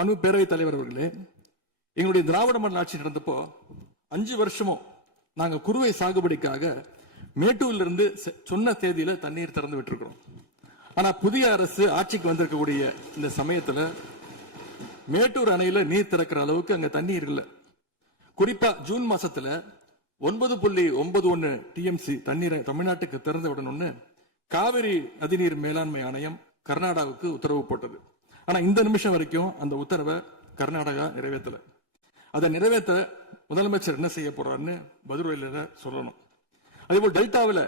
பணு பேரவைத் தலைவர் அவர்களே, எங்களுடைய திராவிட மாடல் ஆட்சி நடந்தப்போ 5 வருஷமும் நாங்க குறுவை சாகுபடிக்காக மேட்டூர்ல இருந்து சொன்ன தேதியில தண்ணீர் திறந்து விட்டுருக்கிறோம். ஆனா புதிய அரசு ஆட்சிக்கு வந்திருக்கக்கூடிய இந்த சமயத்துல மேட்டூர் அணையில நீர் திறக்கிற அளவுக்கு அங்க தண்ணீர் இல்லை. குறிப்பா ஜூன் மாசத்துல 9.91 டிஎம்சி தண்ணீரை தமிழ்நாட்டுக்கு திறந்து விடணும்னு காவிரி நதிநீர் மேலாண்மை ஆணையம் கர்நாடகாவுக்கு உத்தரவு போட்டது. ஆனா இந்த நிமிஷம் வரைக்கும் அந்த உத்தரவை கர்நாடகா நிறைவேற்றல. அதை நிறைவேற்ற முதலமைச்சர் என்ன செய்ய போறாருன்னு பதிலுரையில சொல்லணும். அதேபோல் டெல்டாவில்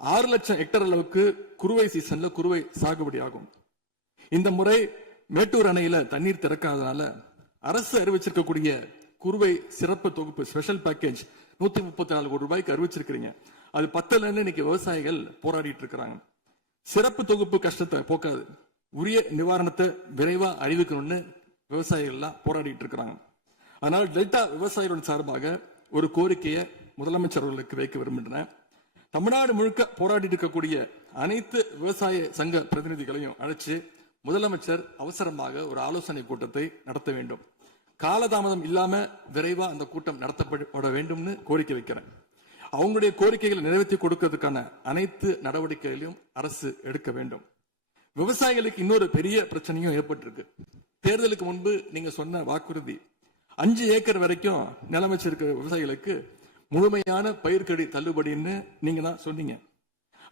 6 லட்சம் ஹெக்டர் அளவுக்கு குறுவை சீசன்ல குறுவை சாகுபடி ஆகும். இந்த முறை மேட்டூர் அணையில தண்ணீர் திறக்காதனால அரசு அறிவிச்சிருக்கக்கூடிய குறுவை சிறப்பு தொகுப்பு ஸ்பெஷல் பேக்கேஜ் 134 கோடி ரூபாய்க்கு அறிவிச்சிருக்கிறீங்க. அது பத்தலன்னு இன்னைக்கு விவசாயிகள் போராடிட்டு இருக்கிறாங்க. சிறப்பு தொகுப்பு கஷ்டத்தை போக்காது, உரிய நிவாரணத்தை விரைவா அறிவிக்கணும்னு விவசாயிகள் எல்லாம் போராடிட்டு இருக்கிறாங்க. அதனால டெல்டா விவசாயிகளின் சார்பாக ஒரு கோரிக்கையை முதலமைச்சர் அவர்களுக்கு வைக்க விரும்புகிறேன். தமிழ்நாடு முழுக்க போராடி இருக்கக்கூடிய அனைத்து விவசாய சங்க பிரதிநிதிகளையும் அழைச்சு முதலமைச்சர் அவசரமாக ஒரு ஆலோசனை கூட்டத்தை நடத்த வேண்டும். காலதாமதம் இல்லாம விரைவா அந்த கூட்டம் நடத்தப்பட வேண்டும்னு கோரிக்கை வைக்கிறேன். அவங்களுடைய கோரிக்கைகளை நிறைவேற்றி கொடுக்கிறதுக்கான அனைத்து நடவடிக்கைகளையும் அரசு எடுக்க வேண்டும். விவசாயிகளுக்கு இன்னொரு பெரிய பிரச்சனையும் ஏற்பட்டிருக்கு. தேர்தலுக்கு முன்பு நீங்க சொன்ன வாக்குறுதி 5 ஏக்கர் வரைக்கும் நிலம் வச்சிருக்க விவசாயிகளுக்கு முழுமையான பயிர்க்கடி தள்ளுபடின்னு நீங்க தான் சொன்னீங்க.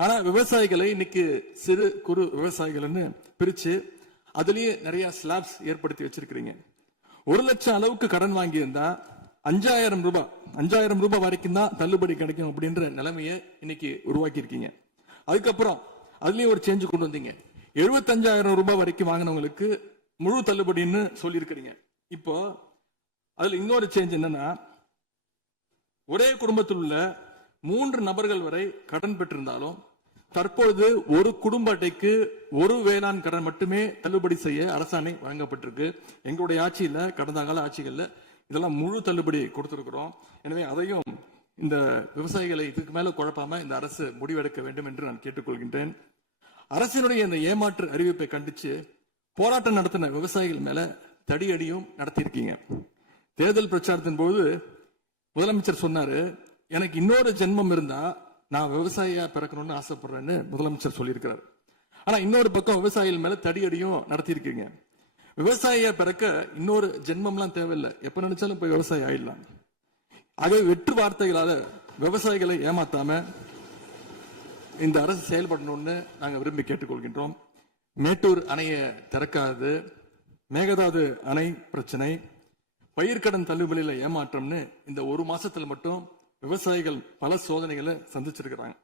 ஆனா விவசாயிகளை இன்னைக்கு சிறு குறு விவசாயிகள்னு பிரிச்சு அதுலயே நிறைய ஸ்லாப்ஸ் ஏற்படுத்தி வச்சிருக்கிறீங்க. 1 லட்சம் அளவுக்கு கடன் வாங்கியிருந்தா 5000 ரூபாய் வரைக்கும் தான் தள்ளுபடி கிடைக்கும் அப்படின்ற நிலைமையை இன்னைக்கு உருவாக்கி இருக்கீங்க. அதுக்கப்புறம் அதுலயும் ஒரு சேஞ்ச் கொண்டு வந்தீங்க. 75,000 ரூபாய் வரைக்கும் வாங்கினவங்களுக்கு முழு தள்ளுபடின்னு சொல்லி இருக்கிறீங்க. இப்போ அதுல இன்னொரு சேஞ்ச் என்னன்னா, ஒரே குடும்பத்தில் உள்ள 3 நபர்கள் வரை கடன் பெற்றிருந்தாலும் தற்பொழுது ஒரு குடும்ப அட்டைக்கு ஒரு வேளாண் கடன் மட்டுமே தள்ளுபடி செய்ய அரசாணை வழங்கப்பட்டிருக்கு. எங்களுடைய ஆட்சியில, கடந்த கால ஆட்சிகள்ல இதெல்லாம் முழு தள்ளுபடி கொடுத்திருக்கிறோம். எனவே அதையும் இந்த விவசாயிகளை இதுக்கு மேல குழப்பாம இந்த அரசு முடிவெடுக்க வேண்டும் என்று நான் கேட்டுக்கொள்கின்றேன். அரசினுடைய இந்த ஏமாற்று அறிவிப்பை கண்டிச்சு போராட்டம் நடத்தின விவசாயிகள் மேல தடியடியும் நடத்தியிருக்கீங்க. தேர்தல் பிரச்சாரத்தின் போது முதலமைச்சர் சொன்னாரு, எனக்கு இன்னொரு ஜென்மம் இருந்தா நான் விவசாயியா பிறக்கணும்னு ஆசைப்படுறேன்னு முதலமைச்சர் சொல்லியிருக்கிறார். ஆனா இன்னொரு பக்கம் விவசாயிகள் மேல தடியடியும் நடத்தியிருக்கீங்க. விவசாயியா பிறக்க இன்னொரு ஜென்மம்லாம் தேவையில்லை, எப்ப நினைச்சாலும் போய் விவசாயி ஆயிடலாம். ஆகவே வெற்று வார்த்தைகளால விவசாயிகளை ஏமாத்தாம இந்த அரசு செயல்படணும்னு நாங்க விரும்பி கேட்டுக்கொள்கின்றோம். மேட்டூர் அணையை திறக்காது, மேகதாது அணை பிரச்சனை, பயிர்க்கடன் தள்ளுபடியில ஏமாற்றம்னு இந்த 1 மாசத்துல மட்டும் விவசாயிகள் பல சோதனைகளை சந்திச்சிருக்கிறாங்க.